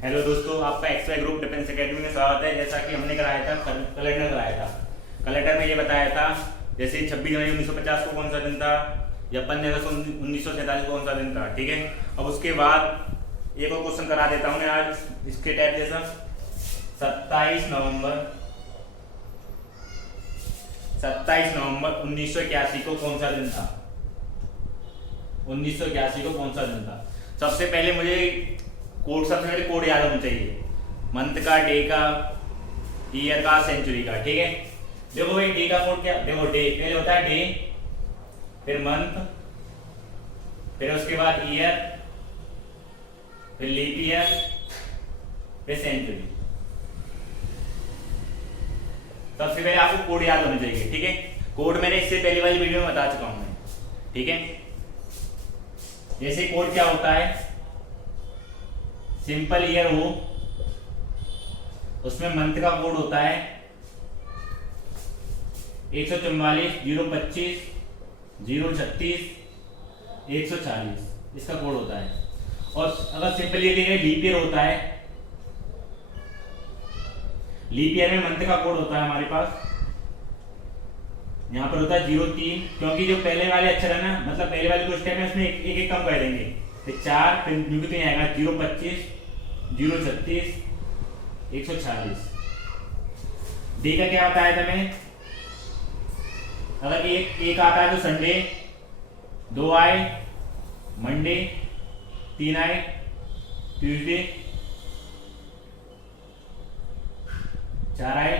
Hello दोस्तों, आपका XY group defence academy में स्वागत है। जैसा कि हमने कराया था कैलेंडर कराया था। कैलेंडर में ये बताया था जैसे 26 जनवरी 1950 को कौन सा दिन था या 15 अगस्त 1947 को कौन सा दिन था। ठीक है, अब उसके बाद एक और क्वेश्चन करा देता हूँ मैं आज इसके टाइप जैसा। 27 नवंबर 1981 को कौन सा दिन था। 1981 को कौन सा दिन था। सबसे पहले मुझे सबसे पहले कोड याद होना चाहिए, मंथ का, डे का, ईयर का, सेंचुरी का। ठीक है, देखो भाई डे का कोड क्या, देखो डे पहले होता है डे, फिर मंथ, फिर उसके बाद ईयर, फिर लीप ईयर, फिर सेंचुरी। सबसे पहले आपको कोड याद होना चाहिए। ठीक है, कोड मैंने इससे पहले वाली वीडियो में बता चुका हूं मैं। ठीक है, जैसे कोड क्या होता है, सिंपल ईयर हो, उसमें मंथ का कोड होता है 144 025 036 140, इसका कोड होता है। और अगर सिंपल ईयर देखें, लीप ईयर होता है। लीप ईयर में मंथ का कोड होता है हमारे पास, यहाँ पर होता है 03, क्योंकि जो पहले वाले अक्षर है ना, मतलब पहले वाले दो स्टेप है उसमें एक एक कम कर देंगे, फिर 4, फिर न्यूक्लियर तो आएगा 025 036 140। डी का क्या बताया था मैंने, अगर एक आता है तो संडे, 2 आए मंडे, 3 आए ट्यूसडे, 4 आए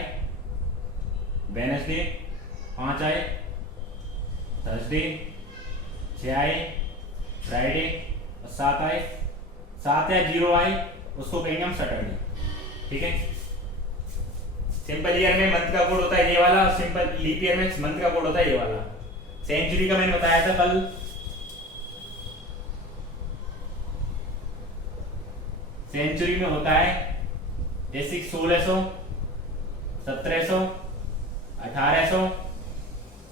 वेडनेसडे, 5 आए थर्सडे, 6 आए फ्राइडे और 7 आए, 7 या 0 आए उसको कहेंगे हम सैटरडे। ठीक है, सिंपल ईयर में मंथ का कोड होता है ये वाला, सिंपल लीप ईयर में मंथ का कोड होता है ये वाला। सेंचुरी का मैंने बताया था कल, सेंचुरी में होता है जैसे 1600 1700 1800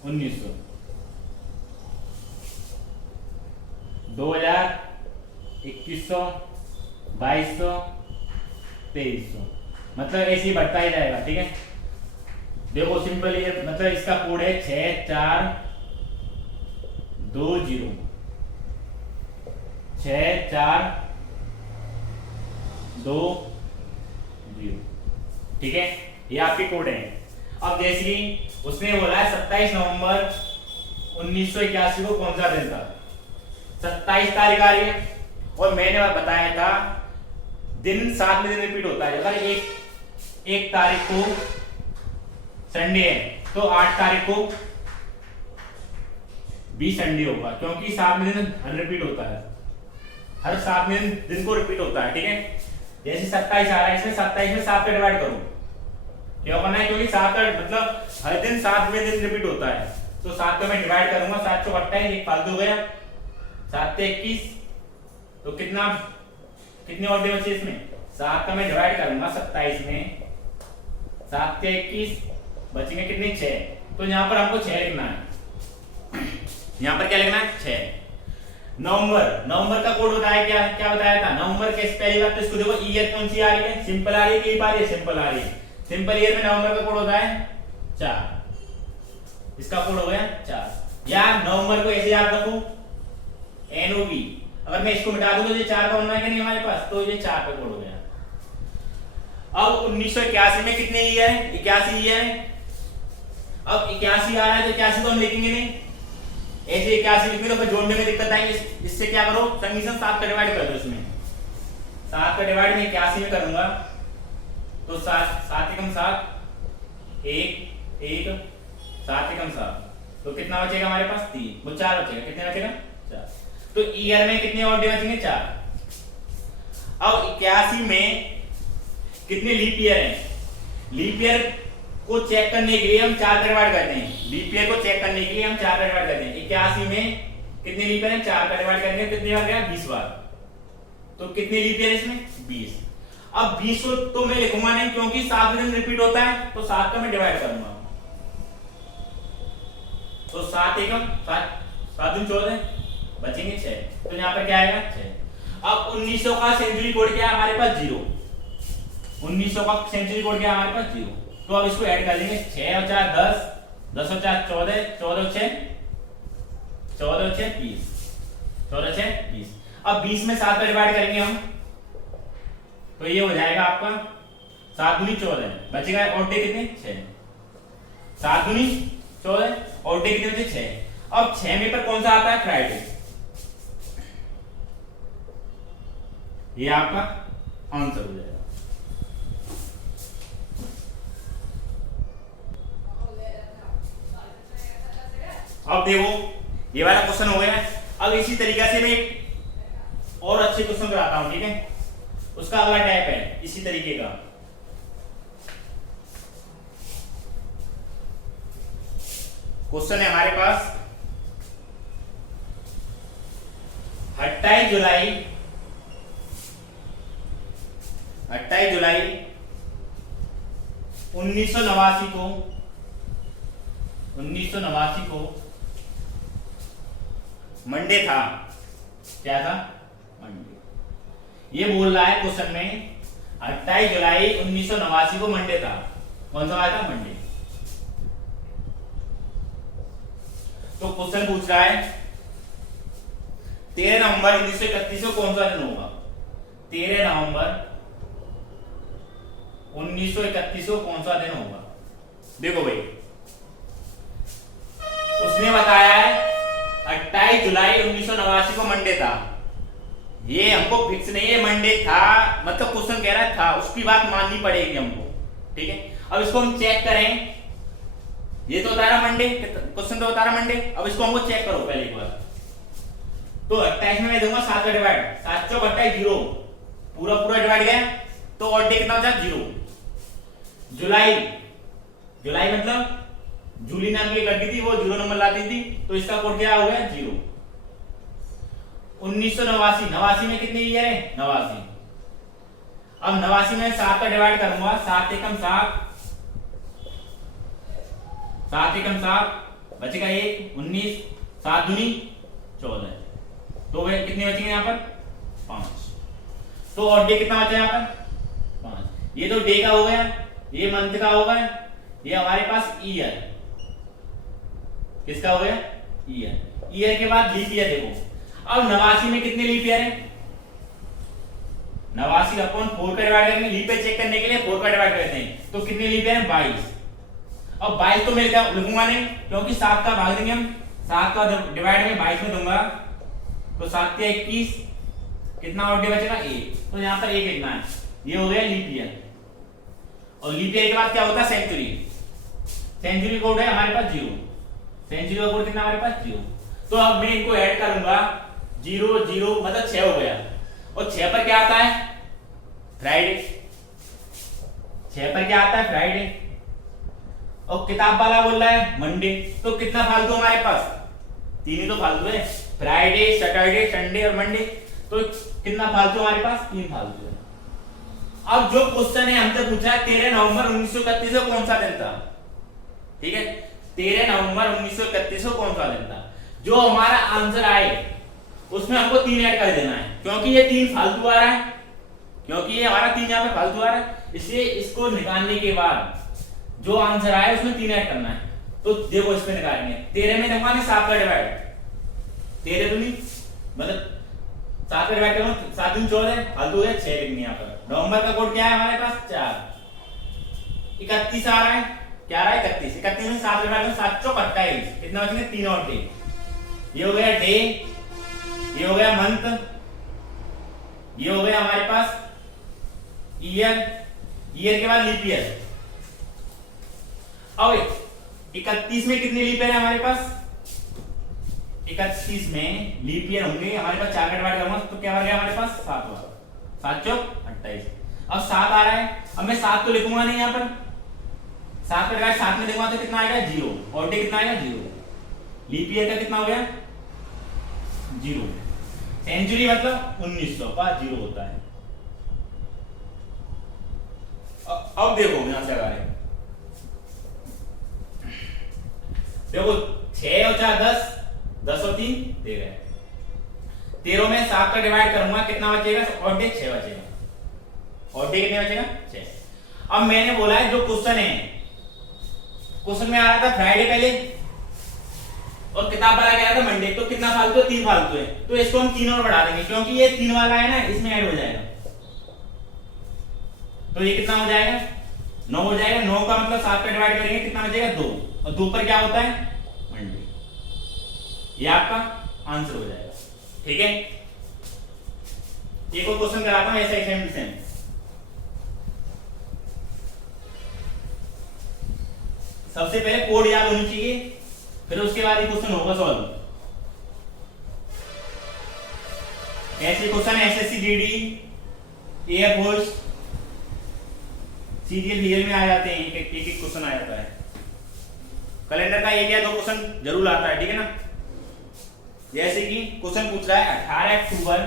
1900 2000 2100 2200 2300, मतलब ऐसे ही बढ़ता ही जाएगा। ठीक है, देखो सिंपल ये मतलब इसका कोड है 6420 6420। ठीक है, ये आपके कोड है। अब जैसे कि उसने बोला है 27 नवंबर 1981 को कौन सा दिन था, 27 तारीख आ रही है, और मैंने बताया था दिन 7 में दिन रिपीट होता है। अगर एक तारीख को संडे है तो 8 तारीख को भी संडे होगा, क्योंकि 7 में दिन रिपीट होता है, हर 7 में दिन को रिपीट होता है। ठीक है, जैसे 27 आ रहा है, इसमें 27 में 7 का डिवाइड करो, क्या करना है, क्योंकि 7 का मतलब हर दिन 7 में दिन रिपीट होता है, तो 7 का मैं डिवाइड करूंगा, 7 चौक 28, एक फालतू हो गया, 7 से 21, तो कितने और डे बचे इसमें, 7 का मैं डिवाइड करूंगा 27 में, 7 से 21 बचेंगे कितने, 6। तो यहाँ पर हमको 6 लिखना है, यहाँ पर क्या लिखना है 6। नवंबर का कोड बताया, क्या बताया था, नवंबर के पहली बात तो इसको देखो, ईयर कौन सी आ रही है, सिंपल आ रही है कि लीप आ रही है, सिंपल आ रही है। सिंपल ईयर में नवंबर का कोड होता है 4, इसका कोड हो गया 4। या नवंबर को ऐसे याद रखो NOV, अगर मैं इसको मिटा दूं तो ये 4 का बनना है कि नहीं हमारे पास, तो ये 4 का कोड हो गया। अब 1981 में कितने ईयर है, 81 ईयर है। अब 81 आ रहा है तो 81 तो हम लिखेंगे नहीं, ऐसे 81 लिखेंगे तो फिर जोड़ने में दिक्कत आएगी। इससे क्या करो, कंडीशन 7 का डिवाइड कर दो, इसमें 7 का डिवाइड में 81 में करूंगा तो 7 एकम 7 1 1 7 एकम 7, तो कितना बचेगा हमारे पास 3, वो 4 बचेगा, कितने बचेगा 4। तो ईयर में कितने और डे बचेंगे 4। अब 81 में कितने लीप ईयर हैं, लीप ईयर को चेक करने के लिए हम 4 का डिवाइड करते हैं, लीप ईयर को चेक करने के लिए हम 4 का डिवाइड करते हैं। 81 में कितने लीप ईयर हैं, 4 का डिवाइड करेंगे कितने आ गया 20 बार, तो कितने लीप ईयर इसमें 20। अब 20 तो मैं लिखूंगा नहीं, क्योंकि 7 दिन रिपीट होता है, तो 7 का मैं डिवाइड करूंगा, तो 7 एकम 7 दूनी 14, बचेंगे 6, तो यहाँ पर क्या आएगा 6। अब 1900 का सेंचुरी कोड क्या है हमारे पास 0, 1900 का सेंचुरी कोड क्या हमारे पास 0। तो अब इसको ऐड कर देंगे 6 और 4 10, 10 और 4 14, 14 और 6 20, 14 6 20। अब 20 में 7 पर डिवाइड करेंगे हम, तो ये हो जाएगा आपका 7 दूनी 14, बचेगा और डे कितने 6, 7 दूनी 14 और डे कितने बचे 6। अब 6 में पर कौन सा आता है फ्राइडे, ये आपका आंसर हो जाएगा। अब देखो ये वाला क्वेश्चन हो गया। अब इसी तरीके से मैं एक और अच्छे क्वेश्चन कराता हूं, ठीक है। उसका अगला टाइप है इसी तरीके का। क्वेश्चन है हमारे पास 28 जुलाई 1989 को मंडे था, क्या था मंडे। ये बोल रहा है क्वेश्चन में 28 जुलाई 1989 को मंडे था, कौन सा आया था मंडे। तो क्वेश्चन पूछ रहा है 13 नवंबर 1931 को कौन सा दिन होगा। 13 नवंबर 1931 को कौन सा दिन होगा। देखो भाई उसने बताया है 28 जुलाई 1989 को मंडे था, ये हमको फिक्स नहीं है मंडे था, मतलब क्वेश्चन कह रहा था, उसकी बात माननी पड़ेगी हमको, ठीक है। अब इसको हम चेक करें, ये तो बता रहा मंडे, क्वेश्चन तो बता रहा मंडे। अब इसको हमको चेक करो पहले एक बार। तो 28 में मैं दूंगा 7 का डिवाइड, 7 चौक 28 0, पूरा पूरा डिवाइड गया, तो और डे कितना बचा 0। जुलाई मतलब जूली नाम की एक लड़की थी, वो 0 नंबर लाती थी, तो इसका कोड क्या हो गया 0। 1989 में कितने ईयर है 89। अब 89 में 7 का डिवाइड करूंगा, 7 एकम 7, 7 एकम 7 बचेगा 1, 19, 7 दूनी 14, तो वे कितने बचेंगे यहाँ पर 5। तो और डे कितना बचा यहाँ पर 5। ये तो डे का हो गया, ये मंथ का हो गया, ये हमारे पास ईयर, किसका हो गया ईयर के बाद लीप ईयर। देखो अब 89 में कितने लीप ईयर है, 89 अपॉन 4 का डिवाइड करेंगे, लीप ईयर चेक करने के लिए 4 का डिवाइड करते हैं, तो कितने लीप ईयर है 22। अब 22 तो मैं लिखूंगा नहीं, क्योंकि 7 का भाग देंगे हम, 7 का डिवाइड में 22 में दूंगा, तो 7 के 21, कितना और डे बचेगा 1, तो यहाँ पर 1 लिखना है। ये हो गया लीप ईयर। और लीप ईयर के बाद क्या होता है सेंचुरी कोड है हमारे पास 0, सेंचुरी का कोड कितना हमारे पास 0। तो अब मैं इनको ऐड करूंगा 0 0 मतलब 6 हो गया, और 6 पर क्या आता है फ्राइडे, 6 पर क्या आता है फ्राइडे, और किताब वाला बोल रहा है मंडे, तो कितना फालतू हमारे पास 3 ही तो फालतू है, फ्राइडे सैटरडे संडे और मंडे, तो कितना फालतू हमारे पास 3 फालतू है। अब जो क्वेश्चन है हमसे पूछा है 13 नवंबर 1931 को कौन सा दिन था, ठीक है, 13 नवंबर 1931 को कौन सा दिन था। जो हमारा आंसर आए उसमें हमको 3 ऐड कर देना है, क्योंकि ये 3 फालतू आ रहा है, क्योंकि ये हमारा 3 यहाँ पे फालतू आ रहा है, इसलिए इसको निकालने के बाद जो आंसर आए उसमें 3 ऐड करना है। तो देखो इस पे निकालेंगे, 13 में दूंगा नहीं 7 का डिवाइड, 13 दूनी मतलब 7 का डिवाइड करूं 7 दूनी 14 फालतू है 6 लिखनी यहाँ पर। नवंबर का कोड क्या है हमारे पास 4, 31 आ रहा है, क्या आ रहा है 31, 31 में 7 डिवाइड करो 7 चौक 28, कितना बचेंगे 3 और डे, ये हो गया डे, ये हो गया मंथ, ये हो गया हमारे पास ईयर, ईयर के बाद लीप ईयर। अब 31 में कितने लीप ईयर है हमारे पास, 31 में लीप ईयर होंगे हमारे पास, 4 का डिवाइड करूंगा तो क्या बन गया हमारे पास 7 बार, 7 चौक 28। अब 7 आ रहा है, अब मैं 7 तो लिखूंगा नहीं यहाँ पर, 7 का डिवाइड 7 में दूंगा तो कितना आएगा 0, और डे कितना आएगा 0, लीप ईयर का कितना हो गया 0, सेंचुरी मतलब 1900 का 0 होता है। अब देखो यहां से आ रहे देखो 6 और 4 10, 10 और 3 13, 13 में 7 का डिवाइड करूंगा कितना बचेगा, और डे 6 बचेगा, और डे कितने बचेगा 6। अब मैंने बोला है जो क्वेश्चन है, क्वेश्चन में आ रहा था फ्राइडे पहले और किताब वाला कह रहा था मंडे, तो कितना फालतू है 3 फालतू है, तो इसको हम 3 और बढ़ा देंगे क्योंकि ये 3 वाला है ना, इसमें ऐड हो जाएगा, तो ये कितना हो जाएगा 9 हो जाएगा। 9 का मतलब 7 पे डिवाइड करेंगे कितना बचेगा 2, और 2 पर क्या होता है मंडे, ये आपका आंसर हो जाएगा। ठीक है, एक और क्वेश्चन कराता हूं ऐसा एग्जामिनेशन। सबसे पहले कोड याद होनी चाहिए, फिर उसके बाद ये क्वेश्चन होगा सॉल्व। ऐसे question SSC GD air force CGL बीएल में आ जाते हैं, एक एक क्वेश्चन आ जाता है। कैलेंडर का 1 या 2 क्वेश्चन जरूर आता है, ठीक है ना। जैसे कि क्वेश्चन पूछ रहा है 18 अक्टूबर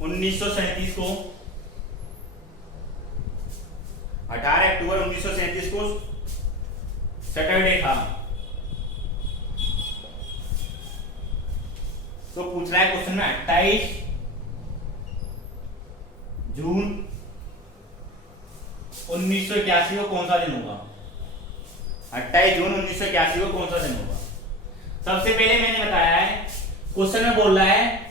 1937 को 18 अक्टूबर 1937 को सैटरडे था। तो पूछ रहा है क्वेश्चन में 28 जून 1981 को कौन सा दिन होगा। 28 जून 1981 को कौन सा दिन होगा। सबसे पहले मैंने बताया है क्वेश्चन में बोल रहा है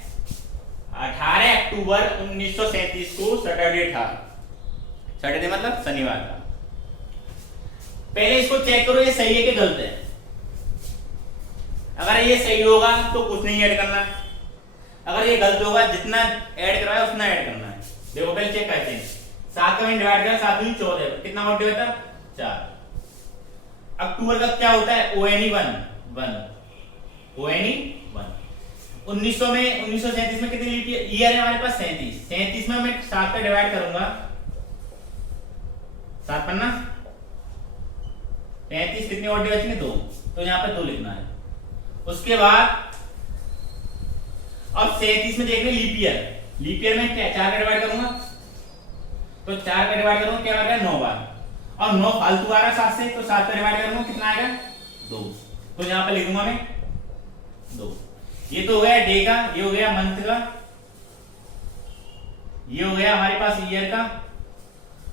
18 अक्टूबर 1937 को सैटरडे था। सैटरडे मतलब शनिवार था। पहले इसको चेक करो ये सही है कि गलत है। अगर ये सही होगा तो कुछ नहीं ऐड करना, अगर ये गलत होगा जितना ऐड करवाया उतना ऐड करना है। देखो पहले चेक करते हैं। 7 का मैंने डिवाइड किया 7 दूनी 14, कितना बर्थडे होता है 4। अक्टूबर का क्या होता है ONE1 1900 में 1937 में कितनी लीप ईयर है हमारे पास 37 में मैं 7 का डिवाइड करूंगा 7 पन्ना 35 कितने और डे बचेंगे 2, तो यहाँ पे 2 लिखना है। उसके बाद अब 37 में देखने लीप ईयर में क्या 4 का डिवाइड करूंगा तो 4 का डिवाइड करूंगा क्या आएगा 9 बार, और 9 फालतू आ रहा है 7 से, तो 7 का डिवाइड करूंगा कितना आएगा 2, तो यहाँ पे लिखूंगा मैं 2। ये तो हो गया डे का, ये हो गया मंथ का, ये हो गया हमारे पास ईयर का,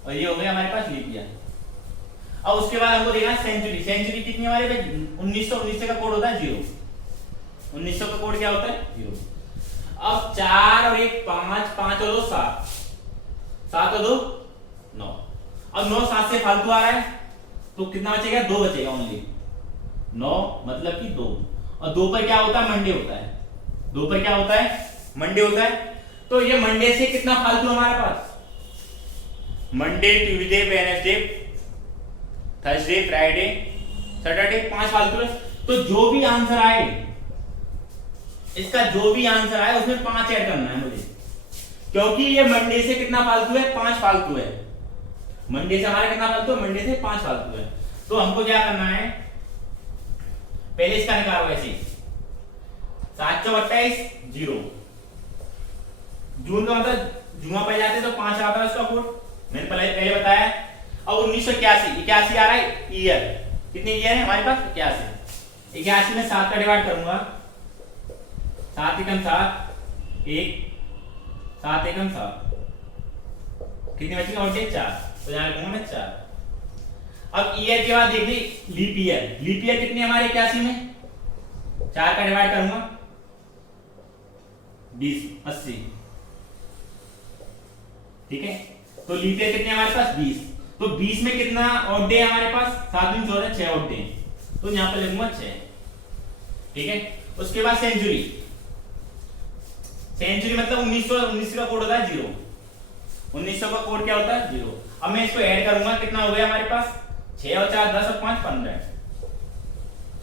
और ये हो गया हमारे पास लीप ईयर। अब उसके बाद हमको देखना सेंचुरी। सेंचुरी कितनी हमारे पे 1900 का कोड होता है 0। 1900 का कोड क्या होता है 0। अब 4 और 1 5, 5 और 2 7, 7 और 2 9। अब 9 7 से फालतू आ रहा है तो कितना बचेगा 2 बचेगा ओनली। 9 मतलब कि 2, और 2 पर क्या होता है मंडे होता है। 2 पर क्या होता है मंडे होता है। तो ये मंडे से कितना फालतू हमारे पास Monday Tuesday Wednesday Thursday Friday Saturday 5 फालतू है। तो जो भी आंसर आए इसका जो भी आंसर आए उसमें 5 ऐड करना है मुझे, क्योंकि ये मंडे से कितना फालतू है 5 फालतू है। मंडे से हमारा कितना फालतू है मंडे से 5 फालतू है। तो हमको क्या करना है पहले इसका निकालो ऐसे 7 चौक 28 0। जून का मतलब जुमा पड़ जाते तो 5 आता है उसका कोड मैंने पहले बताया। अब 1981 आ रहा है ईयर, कितने ईयर है हमारे पास 81 में 7 का डिवाइड करूंगा 7 एकम 7 1 7 एकम 7 कितने बचेंगे और 4, तो यहां लिखूंगा मैं 4। अब ईयर के बाद देखिए लीप ईयर कितनी हमारे 81 में 4 का डिवाइड करूंगा 20 80, ठीक है। तो लीप ईयर कितने हमारे पास 20। तो 20 में कितना ऑड डे हमारे पास 7 दिन 14 6 ऑड डे, तो यहां पे लिखूंगा 6, ठीक है। उसके बाद सेंचुरी मतलब 1900 का कोड होता है 0। 1900 का कोड क्या होता है 0। अब मैं इसको ऐड करूंगा कितना हो गया हमारे पास 6 और 4 10 और 5 15,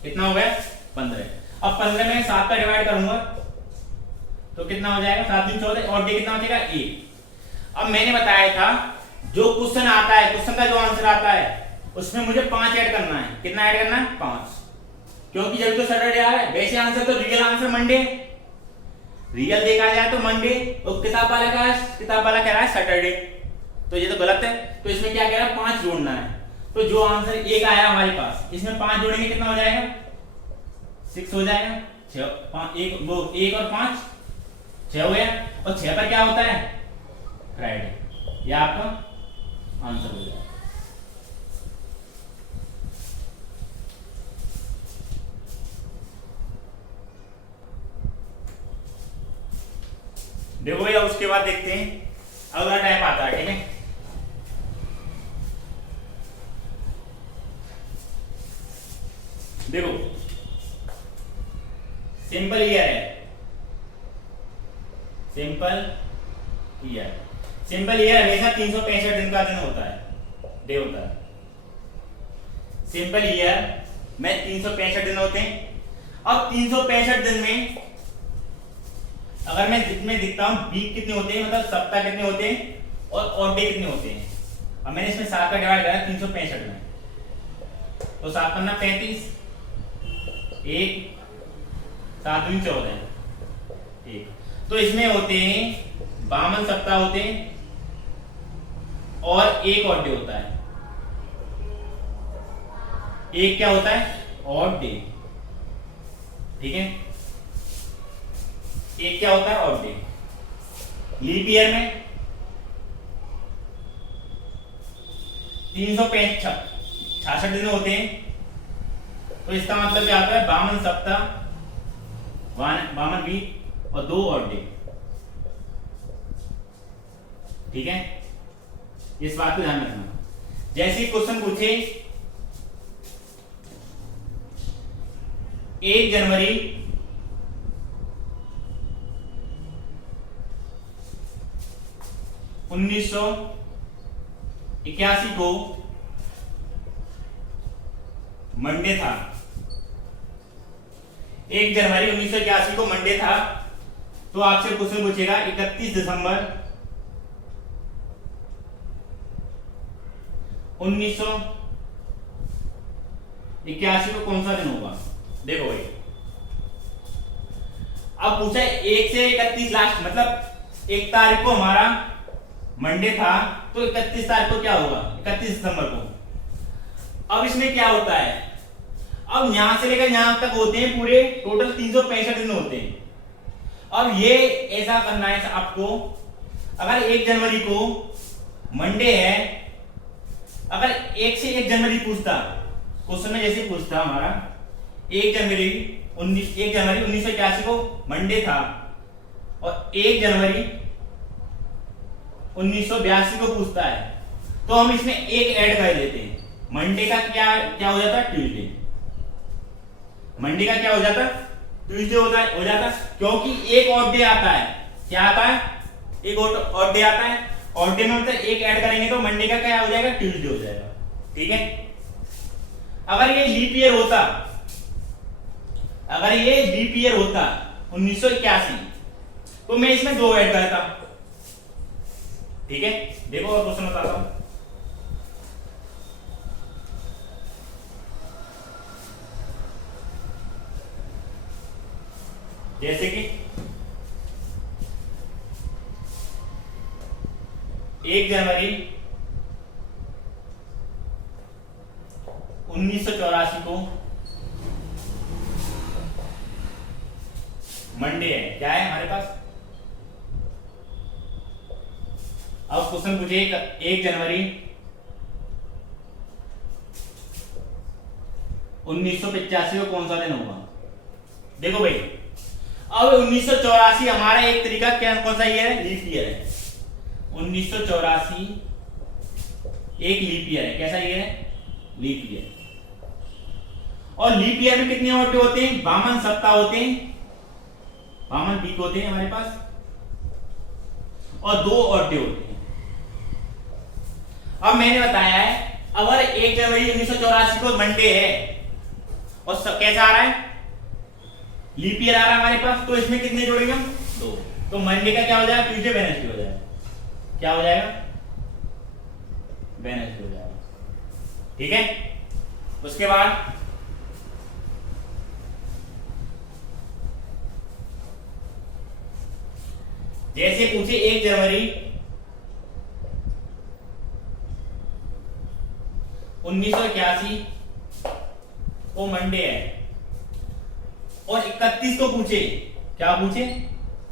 कितना हो गया 15। अब 15 में 7 का डिवाइड करूंगा तो कितना हो जाएगा 7 दिन 14 और डे कितना बचेगा 1। अब मैंने बताया था जो क्वेश्चन आता है क्वेश्चन का जो आंसर आता है उसमें मुझे 5 ऐड करना है। कितना ऐड करना है 5, क्योंकि जब तो सैटरडे आ रहा है। वैसे आंसर तो रियल आंसर मंडे, रियल देखा जाए तो मंडे, और किताब वाला कह रहा है सैटरडे, तो ये तो गलत है। तो इसमें क्या कह रहा है 5 जोड़ना है। तो जो आंसर 1 आया हमारे पास इसमें 5 जोड़ेंगे कितना हो जाएगा 6 हो जाएगा। एक वो 1 और 5 6 हो गया, और 6 पर क्या होता है? फ्राइडे। ये आपका आंसर हो जाएगा। देखो भैया, उसके बाद देखते हैं अगला टाइप आता है। ठीक है, देखो सिंपल ईयर है, सिंपल ईयर। सिंपल ईयर हमेशा 365 दिन का दिन होता है, डे होता है। सिंपल ईयर में 365 दिन होते हैं। अब 365 दिन में अगर मैं जितने दिखता हूं वीक कितने होते हैं, मतलब सप्ताह कितने होते हैं और डे कितने होते हैं। अब मैंने इसमें 7 का डिवाइड करा 365 में, तो 7 पन्ना 35, 1 7 दूनी 14, 1। तो इसमें होते हैं 52 सप्ताह होते हैं और एक और डे होता है। एक क्या होता है? Odd day. ठीक है, एक क्या होता है? Odd day. लीप ईयर में 366 दिन होते हैं, तो इसका मतलब क्या आता है? 52 सप्ताह, 52 वीक और 2 ऑड डे। ठीक है, इस बात को ध्यान रखना। जैसे क्वेश्चन पूछे 1 जनवरी 1981 को मंडे था। 1 जनवरी 1981 को मंडे था, तो आपसे क्वेश्चन पूछेगा 31 दिसंबर 1981 को कौन सा दिन होगा? देखो भाई, अब पूछा 1 से 31 लास्ट, मतलब 1 तारीख को हमारा मंडे था, तो 31 तारीख को क्या होगा? 31 दिसंबर को। अब इसमें क्या होता है? अब यहां से लेकर यहां तक होते हैं पूरे टोटल 365 दिन होते हैं। अब ये ऐसा करना है आपको, अगर 1 जनवरी को मंडे है, अगर 1 से 1 जनवरी पूछता क्वेश्चन में, जैसे पूछता हमारा 1 जनवरी 1981 को मंडे था और 1 जनवरी 1982 को पूछता है, तो हम इसमें एक ऐड कर देते हैं। मंडे का क्या हो जाता? ट्यूसडे। मंडे का क्या हो जाता? ट्यूसडे हो जाता, क्योंकि एक और डे आता है। क्या आता है? एक और डे आता है, और डे में मतलब एक ऐड करेंगे तो मंडे का क्या हो जाएगा? ट्यूसडे हो जाएगा। ठीक है, अगर ये लीप ईयर होता, अगर ये लीप ईयर होता 1981, तो मैं इसमें 2 ऐड करता। ठीक है, देखो और क्वेश्चन बताता हूं। जैसे कि 1 जनवरी 1984 को मंडे है, क्या है हमारे पास? अब क्वेश्चन पूछे 1 जनवरी 1985 को कौन सा दिन होगा? देखो भाई, अब 1984 हमारा एक तरीका क्या, कौन सा ईयर है? लीप ईयर है। 1984 एक लीप ईयर है। कैसा ईयर है? Leap year. और लीप ईयर में कितने और डे होते हैं? 52 सप्ताह होते हैं, 52 वीक होते हैं हमारे पास, और 2 और डे होते हैं। अब मैंने बताया है, अगर 1 जनवरी 1984 को मंडे है और कैसा आ रहा है? लीप ईयर आ रहा है हमारे पास, तो इसमें कितने जोड़ेंगे हम? 2। तो मंडे का क्या हो जाएगा? ट्यूसडे, वेडनेसडे हो जाएगा। क्या हो जाएगा? वेडनेसडे हो जाएगा। ठीक है, उसके बाद जैसे पूछे 1 जनवरी 1981 वो मंडे है, और 31 को पूछे, क्या पूछे,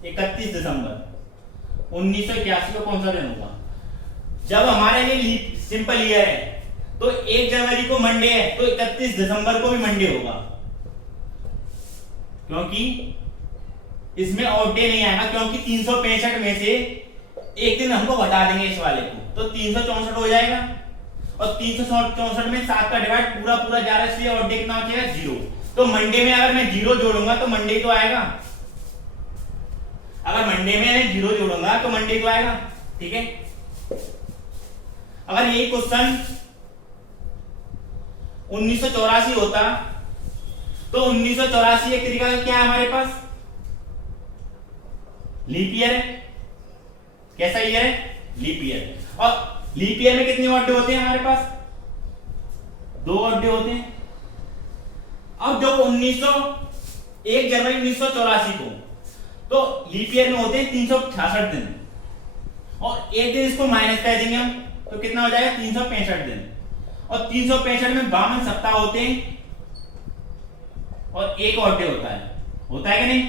31 दिसंबर 1981 को कौन सा दिन होगा। जब हमारे लिए सिंपल ईयर है तो 1 जनवरी को मंडे है तो 31 दिसंबर को भी मंडे होगा, क्योंकि इसमें ऑड डे नहीं आएगा, क्योंकि 365 में से एक दिन हमको घटा देंगे इस वाले को, तो 364 हो जाएगा। और 364 में 7 का डिवाइड पूरा पूरा जा रहा है, इसलिए ऑड डे कितना बचेगा, 0। तो मंडे में अगर मैं 0 जोड़ूंगा तो मंडे तो आएगा, अगर मंडे में मैं 0 जोड़ूंगा तो मंडे तो आएगा, ठीक है। अगर यही क्वेश्चन 1984 होता तो 1984 एक तरीका क्या है हमारे पास, लीप ईयर है। कैसा ईयर है, लीप ईयर। और लीप ईयर में कितने ऑड डे होते हैं हमारे पास, 2 ऑड डे होते हैं। अब जो 1 जनवरी 1984 को, तो लीप ईयर में होते हैं 366 दिन, और एक दिन इसको माइनस कर देंगे हम, तो कितना हो जाएगा, 365 दिन। और 365 में 52 सप्ताह होते हैं और एक ऑड डे होता है कि नहीं।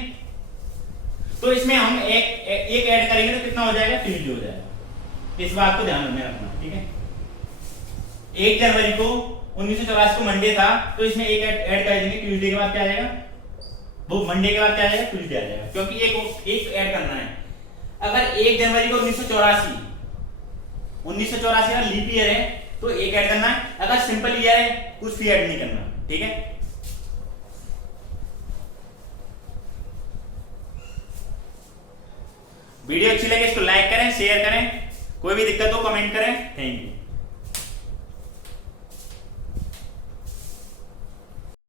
तो इसमें हम एक ऐड करेंगे तो कितना हो जाएगा, ट्यूजडे हो जाएगा। इस बात को ध्यान में रखना, ठीक है। 1 जनवरी को 1984 को मंडे था, तो इसमें एक ऐड कर देंगे, ट्यूजडे के बाद क्या आ जाएगा, वो मंडे के बाद क्या आ जाएगा, ट्यूजडे आ जाएगा, क्योंकि एक ऐड करना है। अगर 1 जनवरी को 1984 अगर लीप ईयर है तो एक ऐड करना है, अगर सिंपल ईयर है कुछ भी ऐड नहीं करना, ठीक है। वीडियो अच्छी लगे इसको लाइक करें, शेयर करें, कोई भी दिक्कत हो कमेंट करें। Thank you.